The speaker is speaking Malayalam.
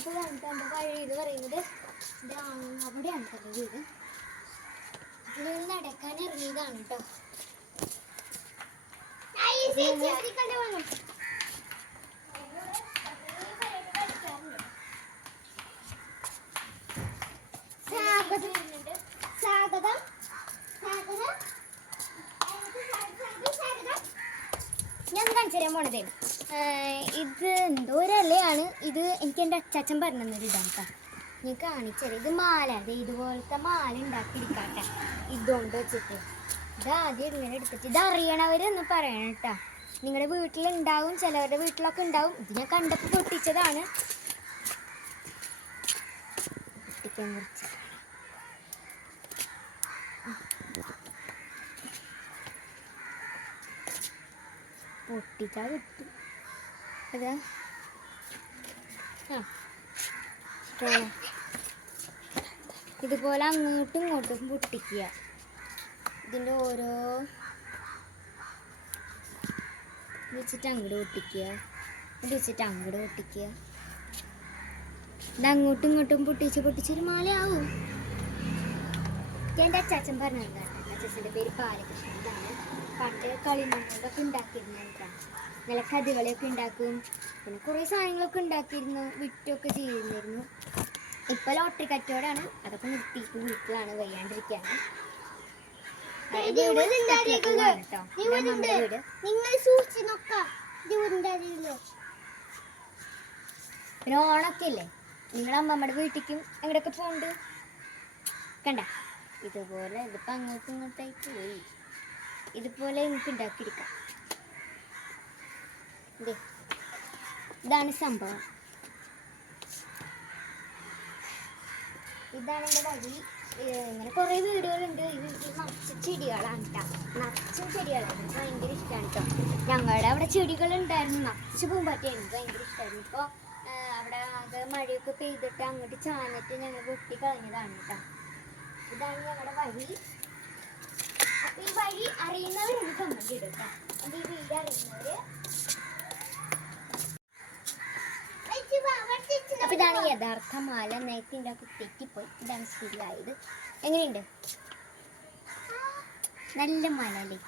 അപ്പോൾ വഴി ഇത് പറയുന്നത് അവിടെയാണ് കേട്ടോ വീട്. അപ്പോൾ നടക്കാൻ ഇറങ്ങിയതാണ് കേട്ടോ. ഞാൻ കാണിച്ചു തരാൻ പോണതേ, ഇത് എന്തോ ഒരല്ലയാണ്. ഇത് എനിക്ക് എൻ്റെ അച്ചാച്ചൻ പറഞ്ഞു തന്നൊരു ഇതാണ് കേട്ടോ. ഞാൻ കാണിച്ചത് ഇത് മാല, അതെ ഇതുപോലത്തെ മാല ഉണ്ടാക്കിയെടുക്കാട്ടെ ഇതുകൊണ്ട് വെച്ചിട്ട്. ഇത് ആദ്യം ഇങ്ങനെ എടുത്തിട്ട് ഇത് അറിയണവരൊന്ന് പറയണം കേട്ടോ. നിങ്ങളുടെ വീട്ടിലുണ്ടാവും, ചിലവരുടെ വീട്ടിലൊക്കെ ഉണ്ടാവും. ഇത് ഞാൻ കണ്ടപ്പോൾ പൊട്ടിച്ചതാണ്. പൊട്ടിക്കാൻ കുറച്ച് പൊട്ടിച്ചാൽ കിട്ടും. അതാ ഇതുപോലെ അങ്ങോട്ടും ഇങ്ങോട്ടും പൊട്ടിക്കുക. ഇതിൻ്റെ ഓരോ വെച്ചിട്ട് അങ്ങോട്ട് പൊട്ടിക്കുക, ഇത് വെച്ചിട്ട് അങ്ങോട്ട് പൊട്ടിക്കുക. ഇത് അങ്ങോട്ടും ഇങ്ങോട്ടും പൊട്ടിച്ചൊരു മാലയാവും. എൻ്റെ അച്ചാച്ചൻ പറഞ്ഞതാണ്. അച്ചാച്ചൻ്റെ പേര് ബാലകൃഷ്ണൻ. ഇതാണ് പണ്ട് കളിമണ്ണൊക്കെ ഉണ്ടാക്കിയിരുന്നതാണ്. നല്ല കഥകളിയൊക്കെ ഉണ്ടാക്കും, പിന്നെ കുറേ സാധനങ്ങളൊക്കെ ഉണ്ടാക്കിയിരുന്നു, വിറ്റൊക്കെ ചെയ്തിരുന്നു. ഇപ്പം ലോട്ടറി കച്ചവടമാണ്, അതൊക്കെ നിർത്തിയിട്ട് വീട്ടിലാണ്, വയ്യാണ്ടിരിക്കുകയാണ്. പിന്നെ ഓണൊക്കെ ഇല്ലേ, നിങ്ങളുടെ അമ്മമ്മയുടെ വീട്ടിലേക്കും എവിടെയൊക്കെ പോകുന്നുണ്ട് കണ്ട. ഇതുപോലെ ഇതിപ്പോൾ അങ്ങോട്ടും ഇങ്ങോട്ടായി പോയി. ഇതുപോലെ എനിക്ക് ഉണ്ടാക്കിയെടുക്കാം. ഇതാണ് സംഭവം. ഇതാണ് എൻ്റെ വഴി. ഇങ്ങനെ കുറേ വീടുകളുണ്ട്. ഇത് നിറച്ച് ചെടികളാണ് കേട്ടോ, നിറച്ചും ചെടികളാണ്. എനിക്ക് ഭയങ്കര ഇഷ്ടമാണ് കേട്ടോ. ഞങ്ങളുടെ അവിടെ ചെടികളുണ്ടായിരുന്നു, നിറച്ച് പൂമ്പാറ്റയായിരുന്നു, എനിക്ക് ഭയങ്കര ഇഷ്ടമായിരുന്നു. ഇപ്പോൾ അവിടെ ആകെ മഴയൊക്കെ പെയ്തിട്ട് അങ്ങോട്ട് ചാഞ്ഞിട്ട് ഞങ്ങൾ വെട്ടി കളഞ്ഞതാണ് കേട്ടോ. ഇതാണ് ഞങ്ങളുടെ വഴി. അപ്പോൾ ഈ വഴി അറിയുന്നവരൊന്ന് കമന്റ് ഇടും കേട്ടോ. അത് ഈ വീട് അറിയുന്നവർ. അപ്പോൾ ഇതാണ് യഥാർത്ഥ മാല. നേരത്തെ ഉണ്ടാക്കി തെറ്റിപ്പോയി, ഇതാണ് ശരിയായത്. എങ്ങനെയുണ്ട്? നല്ല മാല അല്ലേ?